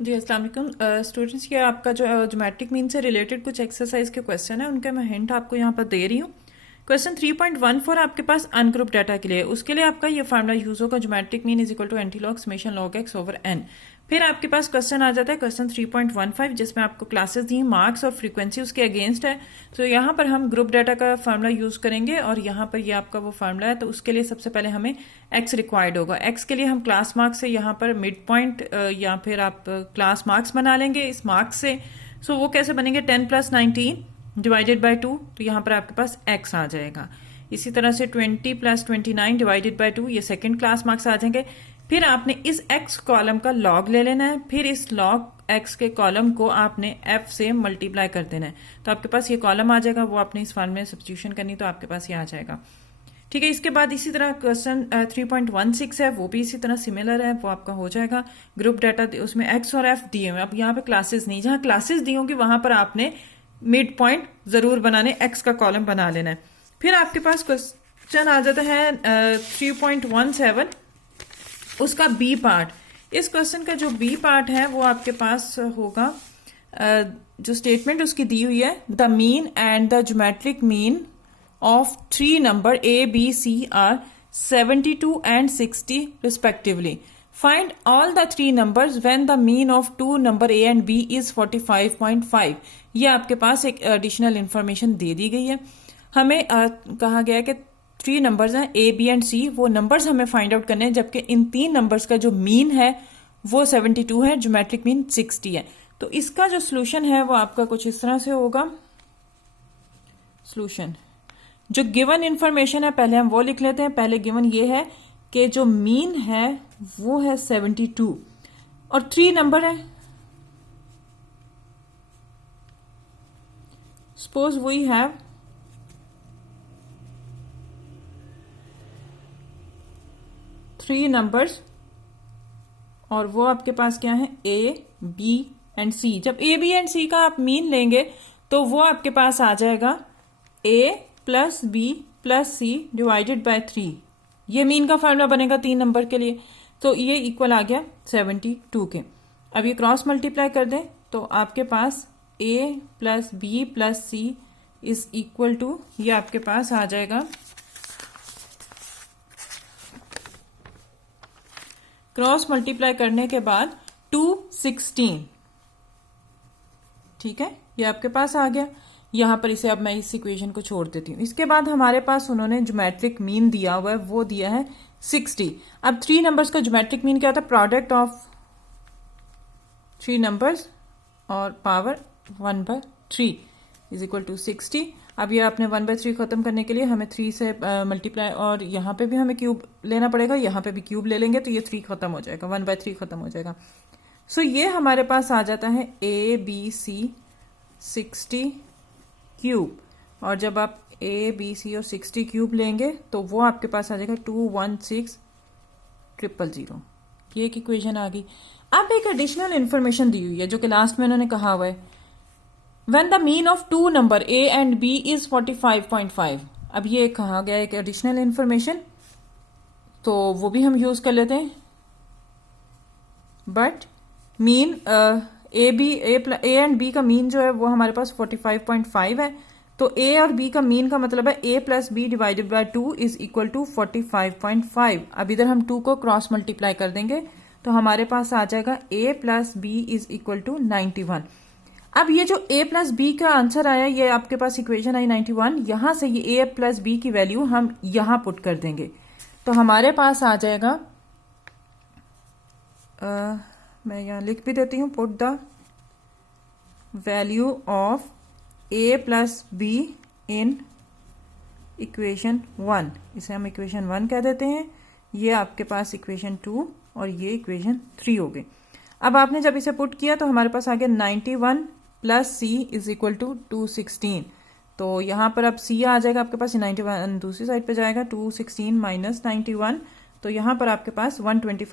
जी अस्सलाम वालेकुम स्टूडेंट्स, ये आपका जो ज्योमेट्रिक मीन से रिलेटेड कुछ एक्सरसाइज के क्वेश्चन है, उनके मैं हिंट आपको यहाँ पर दे रही हूँ। क्वेश्चन 3.14 आपके पास अनग्रुप डाटा के लिए, उसके लिए आपका ये फार्मूला यूज होगा, geometric mean is equal to anti log summation log x over n. फिर आपके पास क्वेश्चन आ जाता है क्वेश्चन 3.15, जिसमें आपको क्लासेस दी, मार्क्स और फ्रीक्वेंसी उसके अगेंस्ट है। तो यहाँ पर हम ग्रुप डाटा का फार्मूला यूज करेंगे और यहाँ पर ये आपका वो फार्मूला है। तो उसके लिए सबसे पहले हमें एक्स रिक्वायर्ड होगा। एक्स के लिए हम क्लास मार्क्स से यहाँ पर मिड पॉइंट या फिर आप क्लास मार्क्स बना लेंगे इस मार्क्स से। सो वो कैसे बनेंगे, 10 + 19 डिवाइडेड बाई 2, तो यहाँ पर आपके पास एक्स आ जाएगा। इसी तरह से 20 + 29 डिवाइडेड बाई 2, ये सेकेंड क्लास मार्क्स आ जाएंगे। फिर आपने इस x कॉलम का लॉग ले लेना है, फिर इस लॉग x के कॉलम को आपने f से मल्टीप्लाई कर देना है। तो आपके पास ये कॉलम आ जाएगा, वो आपने इस फॉर्म में सब्स्टिट्यूशन करनी, तो आपके पास ये आ जाएगा। ठीक है, इसके बाद इसी तरह क्वेश्चन 3.16 है, वो भी इसी तरह सिमिलर है, वो आपका हो जाएगा। ग्रुप डाटा उसमें x और f दिए हुए, अब यहाँ पे क्लासेस नहीं, जहाँ क्लासेस दी होंगी वहां पर आपने मिड पॉइंट जरूर बनाने, x का कॉलम बना लेना है। फिर आपके पास क्वेश्चन आ जाता है 3.17, उसका बी पार्ट। इस क्वेश्चन का जो बी पार्ट है वो आपके पास होगा, जो स्टेटमेंट उसकी दी हुई है, the mean and the geometric mean of 3 number A B C are 72 and 60 respectively. Find all the 3 numbers when the mean of 2 number A and B is 45.5. ये आपके पास एक एडिशनल इंफॉर्मेशन दे दी गई है। हमें कहा गया है कि 3 नंबर्स हैं A, B एंड C, वो नंबर्स हमें फाइंड आउट करने हैं, जबकि इन 3 नंबर्स का जो मीन है वो 72 है, ज्योमेट्रिक मीन 60 है। तो इसका जो सोल्यूशन है वो आपका कुछ इस तरह से होगा। सोल्यूशन, जो गिवन इंफॉर्मेशन है पहले हम वो लिख लेते हैं। पहले गिवन ये है कि जो मीन है वो है 72 और 3 नंबर है। Suppose we have three numbers और वो आपके पास क्या है, A, B एंड C। जब A, B एंड C का आप मीन लेंगे तो वो आपके पास आ जाएगा A + B + C divided by 3। ये मीन का फार्मूला बनेगा 3 नंबर के लिए। तो ये इक्वल आ गया 72 के। अब ये क्रॉस मल्टीप्लाई कर दें तो आपके पास A + B + C is equal to, ये आपके पास आ जाएगा, क्रॉस मल्टीप्लाई करने के बाद 216। ठीक है, ये आपके पास आ गया। यहां पर इसे अब मैं इस इक्वेशन को छोड़ देती हूं। इसके बाद हमारे पास उन्होंने ज्योमेट्रिक मीन दिया हुआ है, वो दिया है 60। अब 3 नंबर्स का ज्योमेट्रिक मीन क्या होता है, प्रोडक्ट ऑफ 3 नंबर्स और पावर 1/3 इज इक्वल टू 60। अब ये आपने 1/3 खत्म करने के लिए हमें 3 से मल्टीप्लाई, और यहाँ पे भी हमें क्यूब लेना पड़ेगा, यहाँ पे भी क्यूब ले लेंगे तो ये 3 खत्म हो जाएगा, 1/3 खत्म हो जाएगा। सो ये हमारे पास आ जाता है A, B, C 60 क्यूब, और जब आप A, B, C और 60 क्यूब लेंगे तो वो आपके पास आ जाएगा 216,000। ये एक इक्वेशन आ गई। अब एक एडिशनल इंफॉर्मेशन दी हुई है जो कि लास्ट में उन्होंने कहा हुआ है, when the mean of 2 number A and B is 45.5। अब ये कहा गया एक एडिशनल इंफॉर्मेशन, तो वो भी हम यूज कर लेते हैं। But mean A and B का मीन जो है वो हमारे पास 45.5 है। तो A और B का मीन का मतलब है A + B divided by 2 is equal to 45.5। अब इधर हम 2 को क्रॉस मल्टीप्लाई कर देंगे तो हमारे पास आ जाएगा A + B is equal to 91। अब ये जो A + B का आंसर आया, ये आपके पास इक्वेशन आई 91, यहां से ये A + B की वैल्यू हम यहां पुट कर देंगे तो हमारे पास आ जाएगा, मैं यहां लिख भी देती हूं, put the value of A + B in equation 1। इसे हम इक्वेशन 1 कह देते हैं। ये आपके पास इक्वेशन 2 और ये इक्वेशन 3 हो गई। अब आपने जब इसे पुट किया तो हमारे पास आ गया 91 + C इज इक्वल टू 216। तो यहां पर अब C आ जाएगा आपके पास, 91 दूसरी साइड पे जाएगा, 216 - 91, तो यहां पर आपके पास 125